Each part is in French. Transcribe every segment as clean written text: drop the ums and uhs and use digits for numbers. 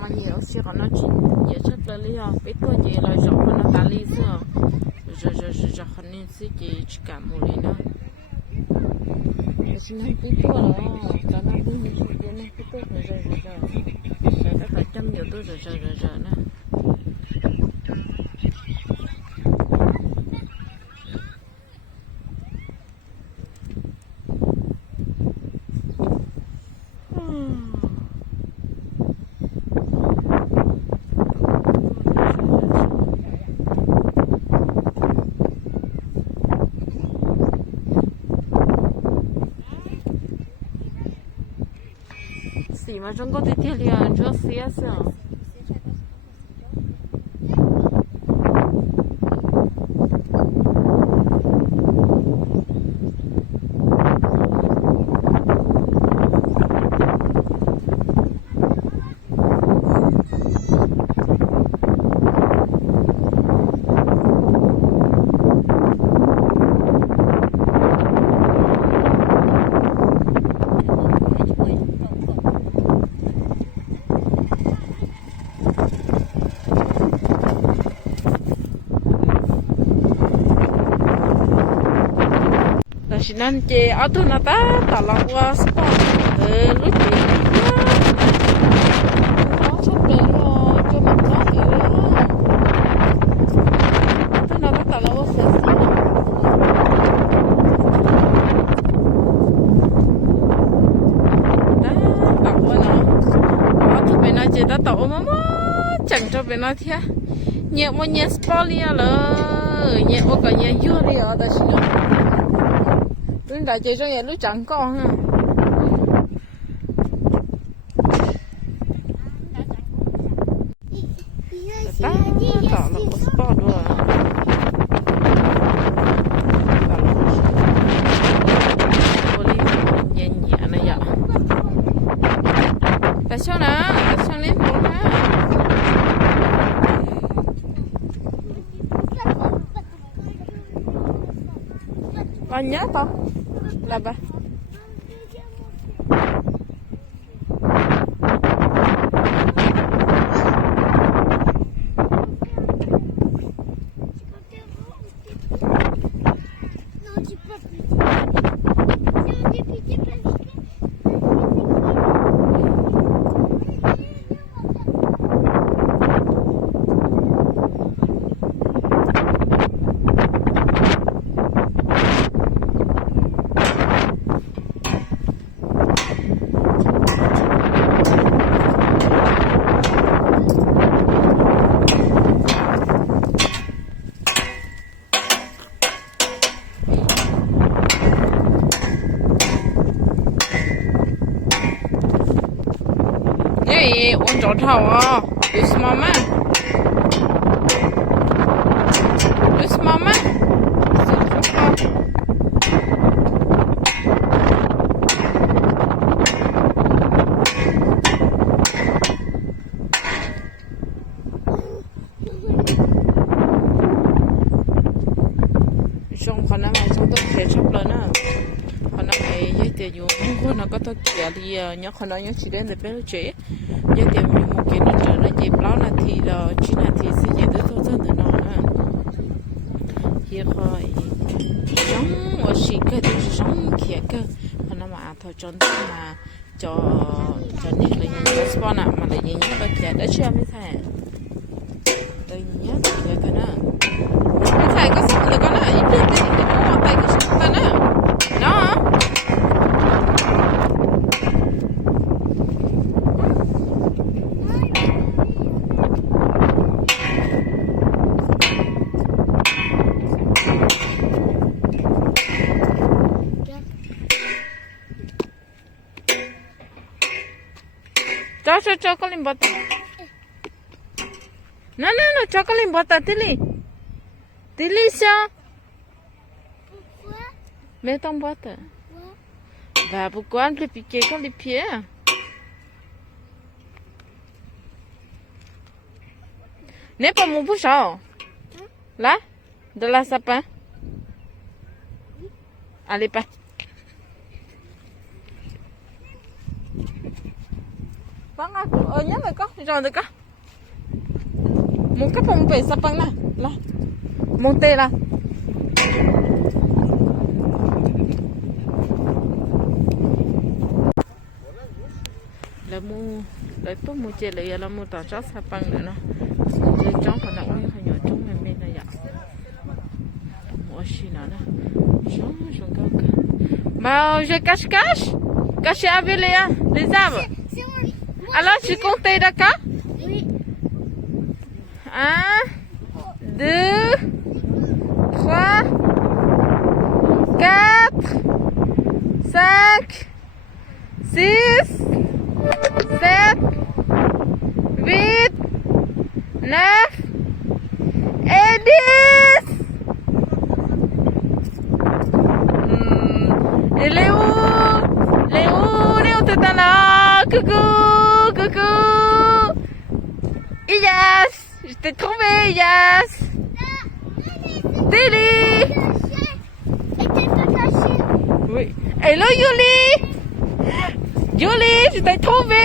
mà nhiều chỉ còn nó chỉ nhiều chất là lý do biết tôi chỉ là rõ nó ta lý xưa rồi họ nên sẽ chỉ cả một lý nữa chỉ nên biết tôi là cho nó biết như thế nên biết tôi rồi các phải chăm nhiều tôi rồi nè xì mà trong có thể thiết liền cho xía xưa chỉ nên chơi ở tu nó ta tạo lòng qua sport lúc chị nó sắp đến cho mình có thì tu nó ta tạo lòng qua sport đó tạo qua nó ở tu bên nó chơi ta tạo mà chẳng cho bên nó thế nhẹ mà nhẹ sport liền rồi nhẹ ô cả nhẹ vui đi ở đây chỉ lúc đại chơi trong nhà lúc chẳng con ha ta tạo là một sport rồi nhẹ nhẹ này vậy tại sao lên phố ha bạn nhớ không là ba 예, 온 좋다. This mama. This mama. Trong con nó mà trong tôi sẽ chụp lên á. Con nó này với tiền dùng con nó có tôi kẹt đi nhớ con nó nhớ chỉ đến để bé nó chế. Với tiền dùng một cái nó trở nó dẹp láo là thì là chỉ là thì sẽ dẹp được thôi thôi nó nè. Hier khỏi giống ở xí cái thì giống kia cơ. Con nó mà thôi chọn mà cho nhẹ là những spawn mà là những cái kẹt đã chưa mới thay. Đây nhớ thì cái nó. Mới thay có sao được con nó ít đi thì nó tay cái sao ta nó. Nó cho con lên bát. No, cho con lên bát Tili sao? Mets ton boîte. Bah pourquoi on peut piquer comme les pieds? N'est pas mon bouchon. Là? De la sapin. Allez pas. Bang aku, nhớ mày con, rồi được con. Một cái bông về sắp băng này, là một tê là. Là mua, để tôi mua chơi lại là mua tàu chó sắp băng nữa nè. Chơi chó còn nặng hơn nhỏ chúng mình bên này vậy. Mua xí nữa nè. Chó cao cả. Bah, je cache. Cacher avec les arbres. Alors, tu comptes, d'accord? Oui. 1, 2, 3, 4, 5, 6, 7, 8, 9 et 10. Il est où? Tout à l'heure. Coucou. Iyas, je t'ai trouvé, Iyas. Télé. Oui. Hello, Yuli. Je t'ai trouvé.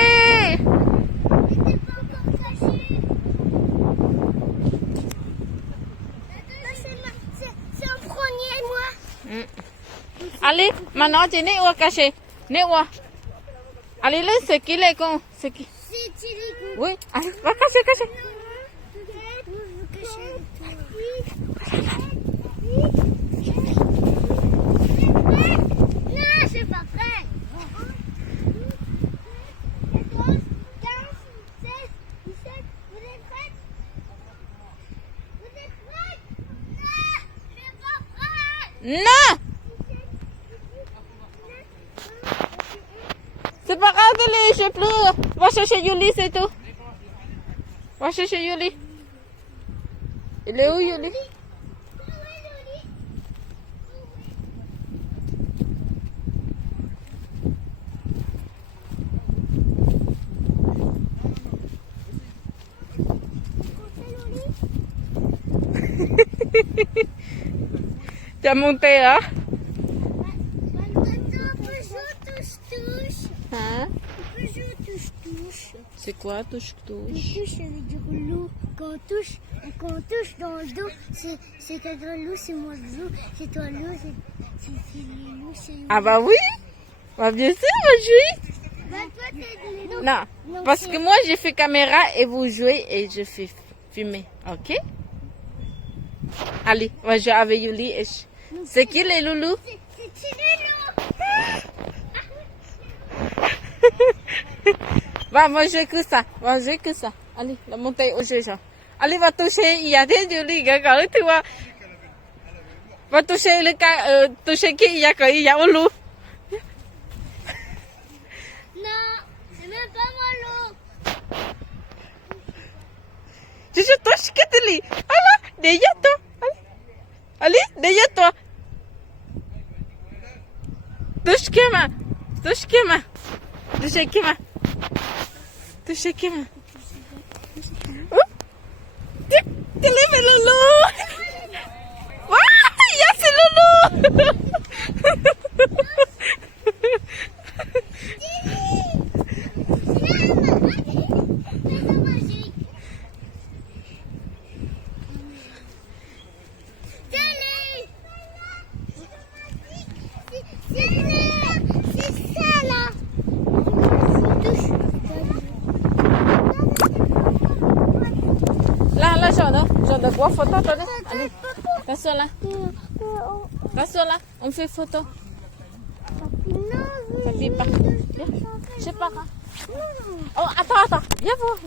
C'est en premier, moi. Allez, maintenant, tu n'es où caché? N'es où? Allez, là, c'est qui les cons? C'est qui? C'est Tilico. Oui, allez, va cacher. Non, c'est pas prêt. 14, 15, 16, 17, vous êtes prêts? Vous êtes prêts? Non, je suis pas prêt. Non! C'est pas grave, je sais plus. Va chercher Yuli, c'est tout. Va chercher Yuli. Il est où, Yuli? Tu as monté là? Hein? C'est quoi touche? Touche, ça veut dire loup. Quand on touche dans le dos, c'est toi loup, c'est moi loup, c'est toi loup, c'est loup, c'est loup. Ah bah oui! Bah bien sûr, moi je joue. Bah toi t'es loup. Non, parce que moi j'ai fait caméra et vous jouez et je fais filmer, ok? Allez, on va jouer avec Yuli et c'est qui les loulous? C'est loup. Va, moi je que ça. Allez, la montée au jeu, ça. Allez, va toucher, il y a des Yuli, regarde, tu vois. Va toucher le cas, toucher qui, il y a au loup. Non, c'est même pas mon loup. Je touche que tu lis. Allez, derrière toi. Allez, derrière toi. Touche qui main. Tu lèves le loulou. Waouh, il y a ce loulou. Là, j'en ai quoi photo, attendez. Allez, t'assois là, on fait photo. Ça fait pas. Viens, je sais pas. Oh, attends, viens voir.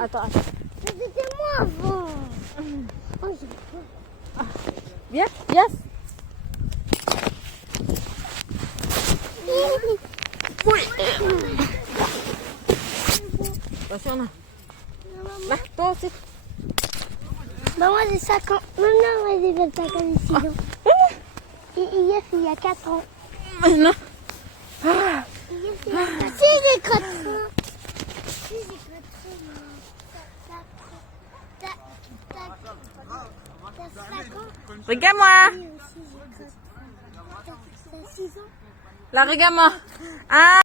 Attends. C'était moi avant. Viens, yes. Oui. Attention là. Là, toi aussi. Bah moi j'ai 5 ans. Non, moi j'ai 25 ans ici. Il y a 4 ans. Non. Si j'ai 4 ans. T'as 5 ans. Regarde-moi. T'as 6 ans. Là, regarde-moi. Ah